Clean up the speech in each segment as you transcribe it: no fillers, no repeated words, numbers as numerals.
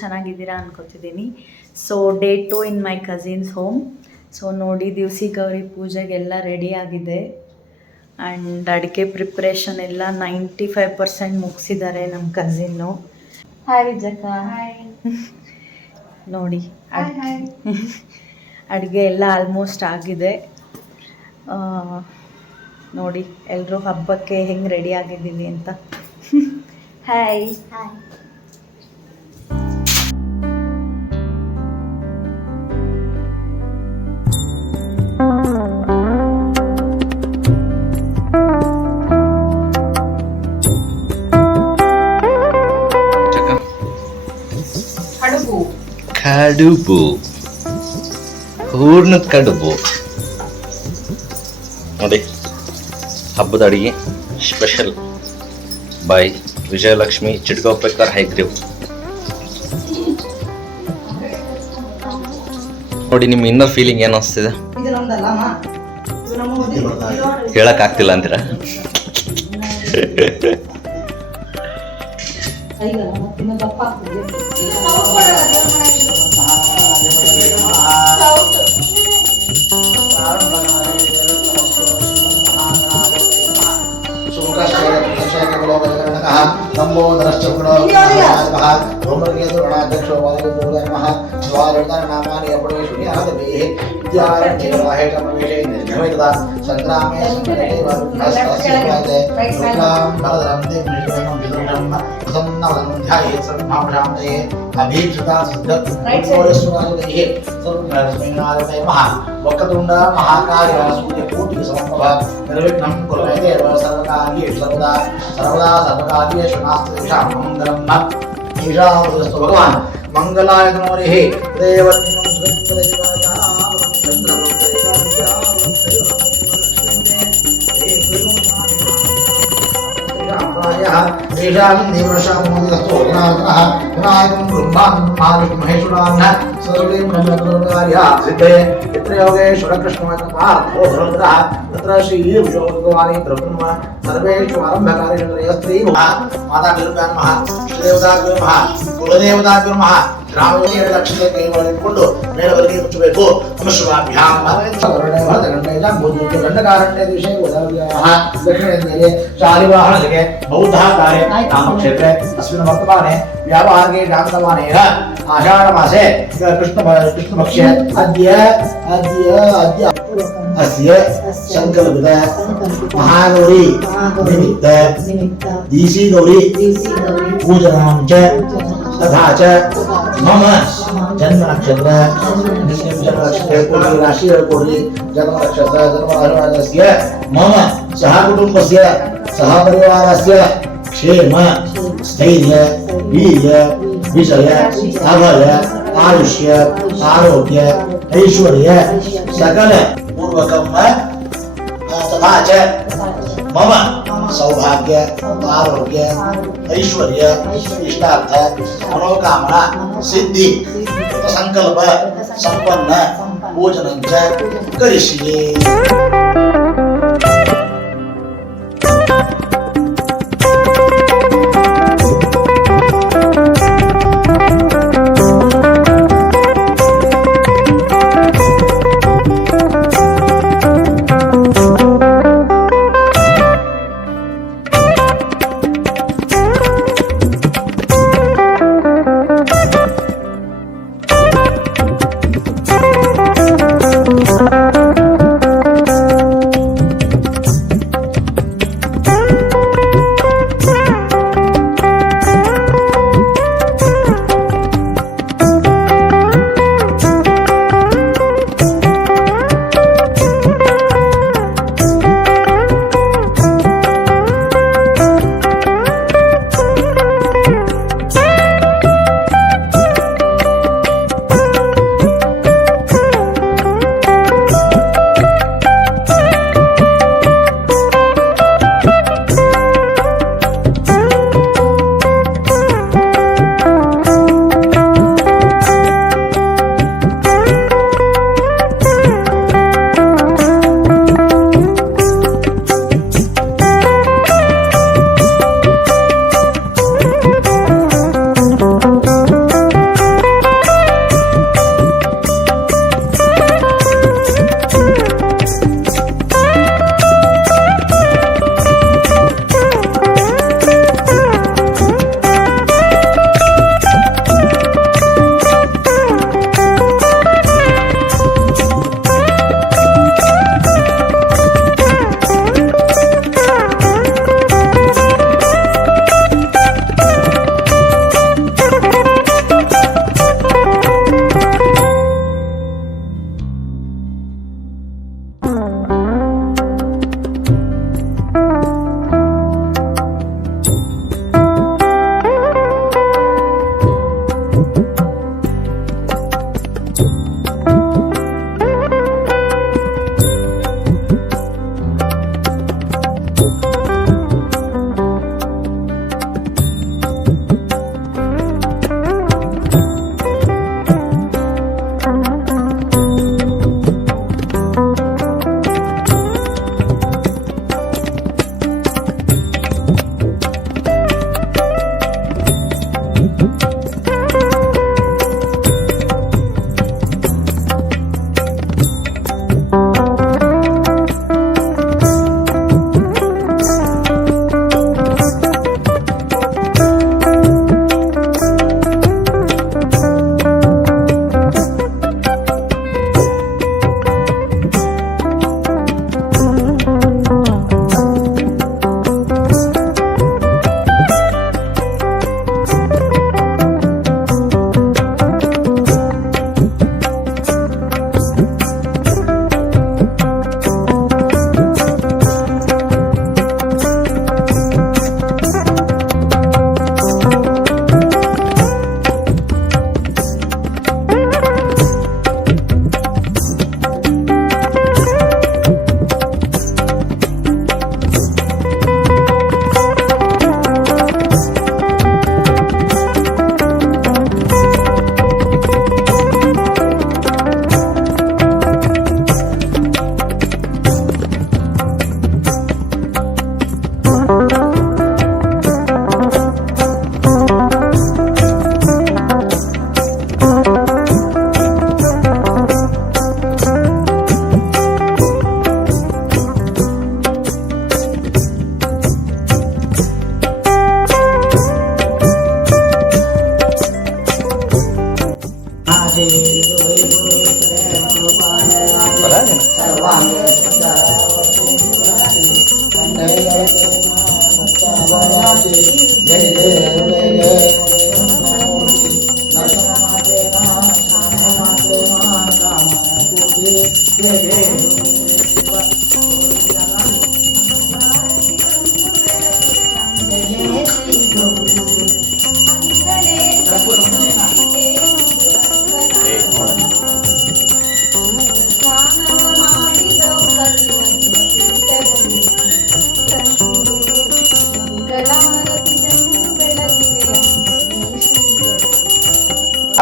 ಚೆನ್ನಾಗಿದ್ದೀರಾ ಅನ್ಕೋತಿದ್ದೀನಿ. So day 2 ಇನ್ ಮೈ cousins home. So ನೋಡಿ ದಿವಸಿ Gauri ಪೂಜೆಗೆಲ್ಲ ready ಆಗಿದೆ ಆ್ಯಂಡ್ ಅಡುಗೆ ಪ್ರಿಪ್ರೇಷನ್ ಎಲ್ಲ 95% ಮುಗಿಸಿದ್ದಾರೆ ನಮ್ಮ ಕಸಿನ್ನು. ಹಾಯ್ ವಿಜಕ್ಕ. ನೋಡಿ ಅಡುಗೆ ಎಲ್ಲ ಆಲ್ಮೋಸ್ಟ್ ಆಗಿದೆ. ನೋಡಿ ಎಲ್ಲರೂ ಹಬ್ಬಕ್ಕೆ ಹೆಂಗೆ ರೆಡಿ ಆಗಿದ್ದೀವಿ ಅಂತ. Hi hi. ಕಡುಬು, ಹೂರ್ಣದ ಕಡುಬು ನೋಡಿ. ಹಬ್ಬದ ಅಡಿಗೆ ಸ್ಪೆಷಲ್ ಬೈ ವಿಜಯಲಕ್ಷ್ಮಿ ಚಿಟ್ಗೋಪೇಕರ್ ಹೈಗ್ರೀವ್. ನೋಡಿ ನಿಮ್ಮ ಇನ್ನರ್ ಫೀಲಿಂಗ್ ಏನು ಅನಿಸ್ತಿದೆ? ಹೇಳಕ್ ಆಗ್ತಿಲ್ಲ ಅಂತೀರ? ವಕ್ರತುಂಡ ಮಹಾಕಾಯ ಸೂರ್ಯಕೋಟಿ ಸಮಪ್ರಭ ನಿರ್ವಿಘ್ನಂ ಕುರು ದೇವ ಸರ್ವಕಾರ್ಯೇಷು ಸರ್ವದಾ ಸರ್ವಕಾರ್ಯೇಷು ನಾಸ್ತಿ ದೋಷಃ ಮಂಗಲಂ ನ ಈಶಾವಾಸ್ಯಸ್ತು ಭಗವಾನ್ ಮಂಗಲಾಯ ತನೋರಿಹಿ ದೇವತ್ವಂ ಲಕ್ಷ್ಮೀ ಕೈಗಳು ಇಟ್ಕೊಂಡು ಮೇಳವರೆಗೆ ಮುಚ್ಚಬೇಕು. ದಂಡಕಾರಣ್ಯ ವಿಷಯ ದಕ್ಷಿಣೇಂದ್ರಿಯೇ ಶಾಲಿವಾಹನಕ್ಕೆ ಬೌದ್ಧ ಕಾರ್ಯ ನಾಮಕ್ಷೇತ್ರ ಅಸ್ಮಿನ್ ವರ್ತಮಾನೆ ವ್ಯಾವಹಾರಿಕೆ ಜಾತಮಾನೇನ ಆಷಾಢ ಮಾಸೆ ಕೃಷ್ಣಪಕ್ಷೆ ಅದ್ಯ ಅಸ್ಯ ಸಂಕಲ್ಪಿತ ಮಹಾಗೌರಿ ನಿಮಿತ್ತ ದೀಸಿ ಗೌರಿ ಪೂಜನಾಂ ಚ तथा च मम जन्म नक्षत्र राशि जन्म नक्षत्र जन्मस्य मम सह कुटुंबस्य सह परिवारस्य क्षेम स्थैर्य वीर्य विजय अभय आयुष्य आरोग्य ऐश्वर्य सकल पूर्वकम तथा च मम सौभाग्य आरोग्य ऐश्वर्य इष्टार्थ मनोकामना सिद्धि संकल्प संपन्न भोजनं च करिष्ये.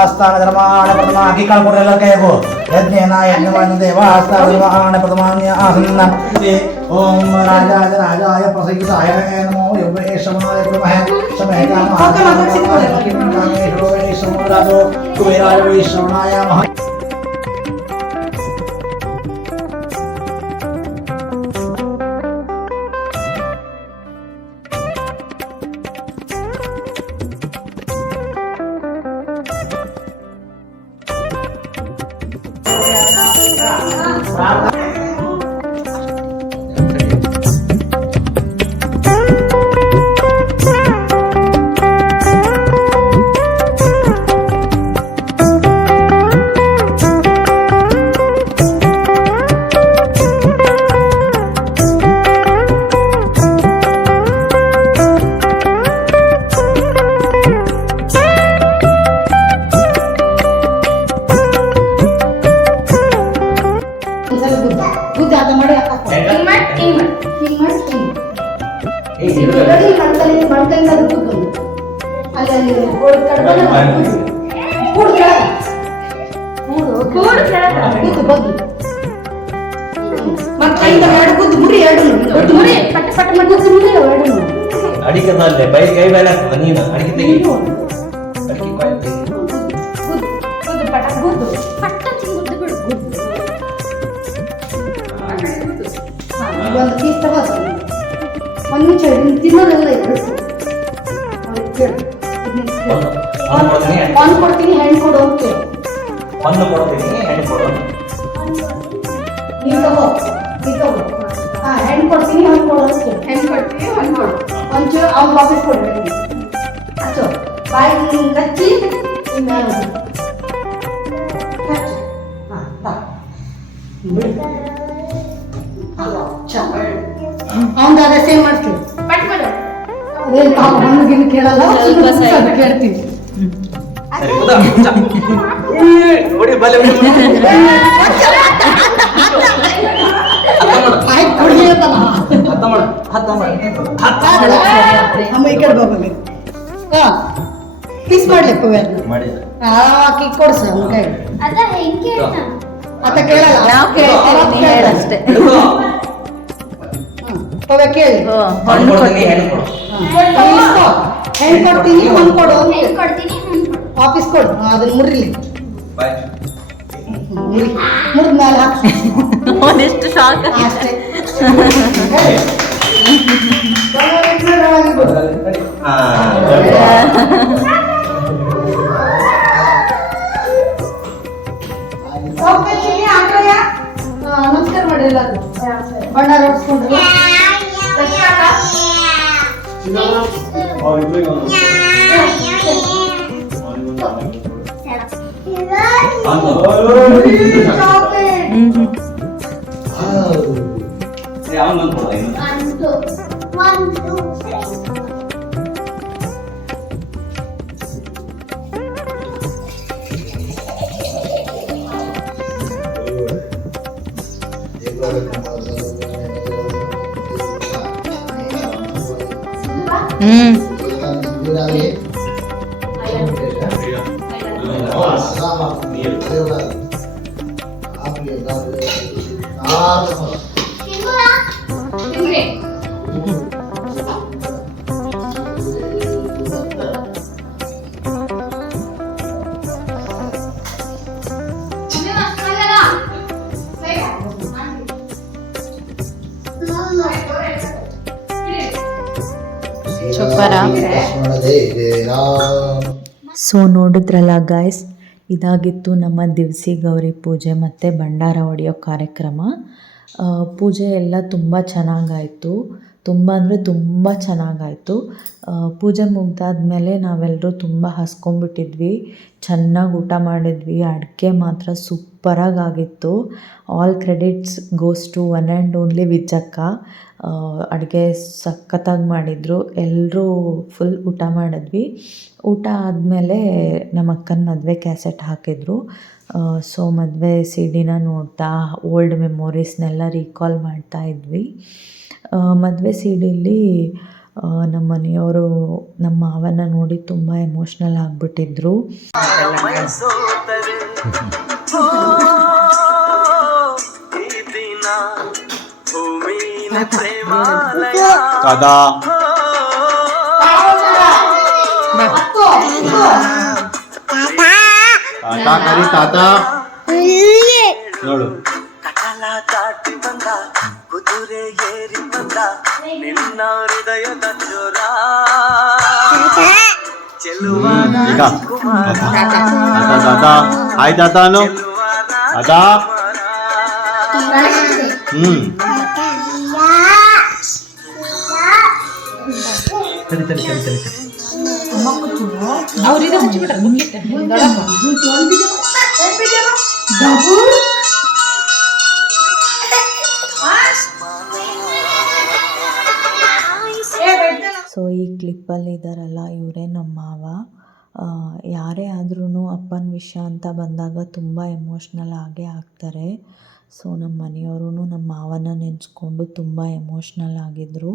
ಆಸ್ಥಾನ ಧರ್ಮಾಣ ಪ್ರಥಮಾಗಿ ಕಾಲ್ಕೊಡ್ರೆಲ್ಲ ಕೈಗೋ ಯಜ್ಞೇನ ಯಜ್ಞವಾದ ದೇವ ಆಸ್ಥಾನ ಧರ್ಮಾಣ ಪ್ರಥಮಾನ್ಯ ಆಸನ್ನ ಓಂ ರಾಜಾಯ ರಾಜಾಯ ಪ್ರಸಂಗಿತಾಯ ನಮೋ ಯೋಗೇಶಮಾಯ ಕುರ್ಮಃ ಸಮಯಕಾಮೇಶ್ವರೋ ಕುಬೇರಾಯ ವೈಶ್ರವಣಾಯ ಮಹ ಅಡಿಕೆ ಬೈ ಕೈ ಮೇಲೆ ಆಗ್ತದ ನೀನು ಅಡಿಕೆ ತೆಗಿ ಅಡಿಕೆ ಕಾಯಿ ತೆಗಿ ಒಂದು ಪೀಸ್ ತಗೋ ಒಂದು ನಿಮಿಷ ತಿನ್ನೋದೆಲ್ಲ ಇದೆ ಒಂದು ಕೊಡ್ತೀನಿ ಹೆಣ್ಣು ಕೊಡು ಅಂತ ಒಂದು ಕೊಡ್ತೀನಿ ಹೆಣ್ಣು ಕೊಡು ನೀವು ತಗೋ ಹೆಣ್ಣು ಕೊಡ್ತೀನಿ ಒಂದು ಕೊಡು ಅಂತ ಹೆಣ್ಣು ಕೊಡ್ತೀನಿ ಒಂದು ಕೊಡು ಒಂಚೂರು ಅವ್ನು ವಾಪಸ್ ಕೊಡ್ಬೇಕು ಅಚ್ಚೋ ಬಾಯಿ ಕಚ್ಚಿ ಮೇಲೆ ಅವ್ನು ಅದೇ ಸೇಮ್ ಮಾಡ್ತೀವಿ ಅದೇನು ಪಾಪ ಹಣ್ಣುಗಿನ್ನು ಕೇಳಲ್ಲ ಸ್ವಲ್ಪ ಕೇಳ್ತೀವಿ ಸರಿ ಹೊಡಿ ಬಲೆ ಅಮ್ಮ ಈ ಕಡೆ ಬಾಬಲ್ಲಿ ಪೀಸ್ ಮಾಡ್ಲಿಕ್ಕೆ ಮಾಡಿ ಆಕಿ ಕೊಡ್ಸ ಅವ್ನ ಕೈ ಅತ್ತ ಕೇಳಲ್ಲ ನಾವು ಕೇಳ್ತೇವೆ ನೀ ಹೇಳಷ್ಟೇ ಪವ್ಯ ಕೇಳಿ ಹೆಣ್ಣು ಕೊಡ್ತೀನಿ ಹೆಣ್ಣು ಕೊಡು ಹೆಣ್ಣು ಕೊಡ್ತೀನಿ ಒಂದು ಕೊಡು ವಾಪಸ್ ಕೊಡು ಅದನ್ನ ಮುರಿಲಿ ಬಾಯ್ ಮುರಿದ ಮೇಲೆ ಹಾಕಿ ಅವನೆಷ್ಟು ಶಾಕ್ ಅಷ್ಟೇ ನಮಸ್ಕಾರ ಮಾಡಿ ಎಲ್ಲರೂ ಬಣ್ಣ ಹೊಡ್ಸ್ಕೊಂಡ್ರಿ ಸೊ ನೋಡಿದ್ರಲ್ಲ ಗಾಯ್ಸ್, ಇದಾಗಿತ್ತು ನಮ್ಮ ದಿವಸಿ ಗೌರಿ ಪೂಜೆ ಮತ್ತು ಭಂಡಾರ ಹೊಡೆಯೋ ಕಾರ್ಯಕ್ರಮ. ಪೂಜೆ ಎಲ್ಲ ತುಂಬ ಚೆನ್ನಾಗಾಯಿತು. ತುಂಬ ಅಂದರೆ ತುಂಬ ಚೆನ್ನಾಗಾಯಿತು. ಪೂಜೆ ಮುಗ್ದಾದ್ಮೇಲೆ ನಾವೆಲ್ಲರೂ ತುಂಬ ಹಸ್ಕೊಂಡ್ಬಿಟ್ಟಿದ್ವಿ. ಚೆನ್ನಾಗಿ ಊಟ ಮಾಡಿದ್ವಿ. ಅಡುಗೆ ಮಾತ್ರ ಸೂಪರಾಗಿತ್ತು. All credits goes to one and only ವಿಜಕ್ಕ. ಅಡುಗೆ ಸಖತ್ತಾಗಿ ಮಾಡಿದರು. ಎಲ್ಲರೂ ಫುಲ್ ಊಟ ಮಾಡಿದ್ವಿ. ಊಟ ಆದಮೇಲೆ ನಮ್ಮ ಅಕ್ಕನ ಮದುವೆ ಕ್ಯಾಸೆಟ್ ಹಾಕಿದ್ರು. ಸೊ ಮದುವೆ ಸಿಡಿನ ನೋಡ್ತಾ ಓಲ್ಡ್ ಮೆಮೊರೀಸ್ನೆಲ್ಲ ರೀಕಾಲ್ ಮಾಡ್ತಾ ಇದ್ವಿ. ಮದುವೆ ಸಿಡಿಲಿ ನಮ್ಮ ಮನೆಯವರು ನಮ್ಮ ಮಾವನ ನೋಡಿ ತುಂಬ ಎಮೋಷ್ನಲ್ ಆಗಿಬಿಟ್ಟಿದ್ರು. ತಾತ ನೋಡು ದಾಟಿ ಬಂದ ಕುದುರೆ ಏರಿ ಬಂದ ನಿನ್ನ ಹೃದಯದ ಚೋರ ಚೆಲುವ ಹಾಯ್ ತಾತಾನು ಅದಾ ತಡಿ ತಡಿ ತಡಿ ತಡಿ ತಡಿ ಸೊ ಈ ಕ್ಲಿಪ್ಪಲ್ಲಿ ಇದ್ದಾರಲ್ಲ ಇವರೇ ನಮ್ಮ ಮಾವ. ಯಾರೇ ಆದ್ರೂ ಅಪ್ಪನ ವಿಷಯ ಅಂತ ಬಂದಾಗ ತುಂಬ ಎಮೋಷ್ನಲ್ ಆಗೇ ಆಗ್ತಾರೆ. ಸೊ ನಮ್ಮ ಮನೆಯವರು ನಮ್ಮ ಮಾವನ ನೆನೆಸ್ಕೊಂಡು ತುಂಬ ಎಮೋಷ್ನಲ್ ಆಗಿದ್ದರು.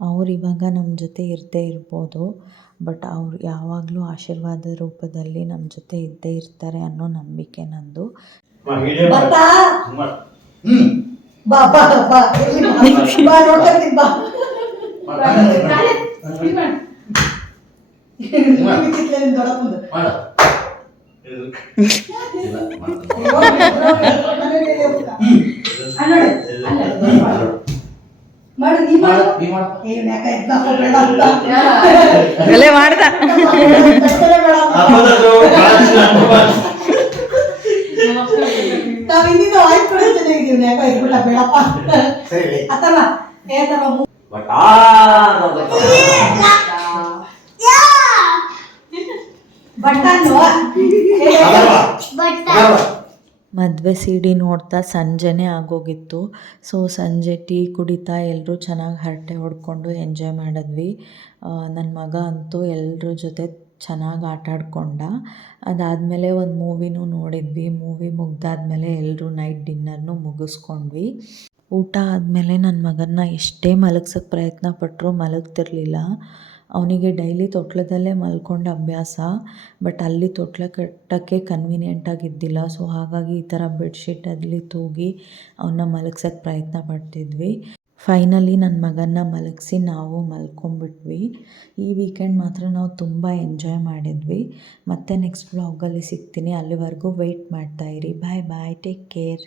ಅವ್ರು ಇವಾಗ ನಮ್ಮ ಜೊತೆ ಇರದೇ ಇರ್ಬೋದು, ಬಟ್ ಅವ್ರು ಯಾವಾಗಲೂ ಆಶೀರ್ವಾದ ರೂಪದಲ್ಲಿ ನಮ್ಮ ಜೊತೆ ಇದ್ದೇ ಇರ್ತಾರೆ ಅನ್ನೋ ನಂಬಿಕೆ ನಂದು. ಮಾಡ್ದ ನಾವ್ ಇನ್ನಿಂದ ವಾಯ್ಸ್ ಕೂಡ ಚೆನ್ನಾಗಿದ್ದೀವಿ. ಯಾಕೋ ಇಟ್ಬಿಟ್ಟ ಬೇಡಪ್ಪ ಅಥವಾ ಮದುವೆ ಸಿಡಿ ನೋಡ್ತಾ ಸಂಜೆನೇ ಆಗೋಗಿತ್ತು. ಸೊ ಸಂಜೆ ಟೀ ಕುಡಿತಾ ಎಲ್ಲರೂ ಚೆನ್ನಾಗಿ ಹರಟೆ ಹೊಡ್ಕೊಂಡು ಎಂಜಾಯ್ ಮಾಡಿದ್ವಿ. ನನ್ನ ಮಗ ಅಂತೂ ಎಲ್ಲರ ಜೊತೆ ಚೆನ್ನಾಗಿ ಆಟ ಆಡ್ಕೊಂಡ. ಅದಾದಮೇಲೆ ಒಂದು ಮೂವಿನೂ ನೋಡಿದ್ವಿ. ಮೂವಿ ಮುಗ್ದಾದ್ಮೇಲೆ ಎಲ್ಲರೂ ನೈಟ್ ಡಿನ್ನರ್ನು ಮುಗಿಸ್ಕೊಂಡ್ವಿ. ಊಟ ಆದಮೇಲೆ ನನ್ನ ಮಗನ್ನ ಎಷ್ಟೇ ಮಲಗ್ಸೋಕ್ಕೆ ಪ್ರಯತ್ನ ಪಟ್ಟರೂ ಮಲಗ್ತಿರ್ಲಿಲ್ಲ. ಅವನಿಗೆ ಡೈಲಿ ತೊಟ್ಲದಲ್ಲೇ ಮಲ್ಕೊಂಡು ಅಭ್ಯಾಸ, ಬಟ್ ಅಲ್ಲಿ ತೊಟ್ಲ ಕಟ್ಟೋಕ್ಕೆ ಕನ್ವೀನಿಯೆಂಟಾಗಿದ್ದಿಲ್ಲ. ಸೊ ಹಾಗಾಗಿ ಈ ಥರ ಬೆಡ್ಶೀಟಲ್ಲಿ ತೂಗಿ ಅವನ್ನ ಮಲಗ್ಸೋಕ್ಕೆ ಪ್ರಯತ್ನ ಪಡ್ತಿದ್ವಿ. ಫೈನಲಿ ನನ್ನ ಮಗನ್ನ ಮಲಗಿಸಿ ನಾವು ಮಲ್ಕೊಂಡ್ಬಿಟ್ವಿ. ಈ ವೀಕೆಂಡ್ ಮಾತ್ರ ನಾವು ತುಂಬ ಎಂಜಾಯ್ ಮಾಡಿದ್ವಿ. ಮತ್ತೆ ನೆಕ್ಸ್ಟ್ ವ್ಲಾಗಲ್ಲಿ ಸಿಗ್ತೀನಿ. ಅಲ್ಲಿವರೆಗೂ ವೆಯ್ಟ್ ಮಾಡ್ತಾಯಿರಿ. ಬಾಯ್ ಬಾಯ್, ಟೇಕ್ ಕೇರ್.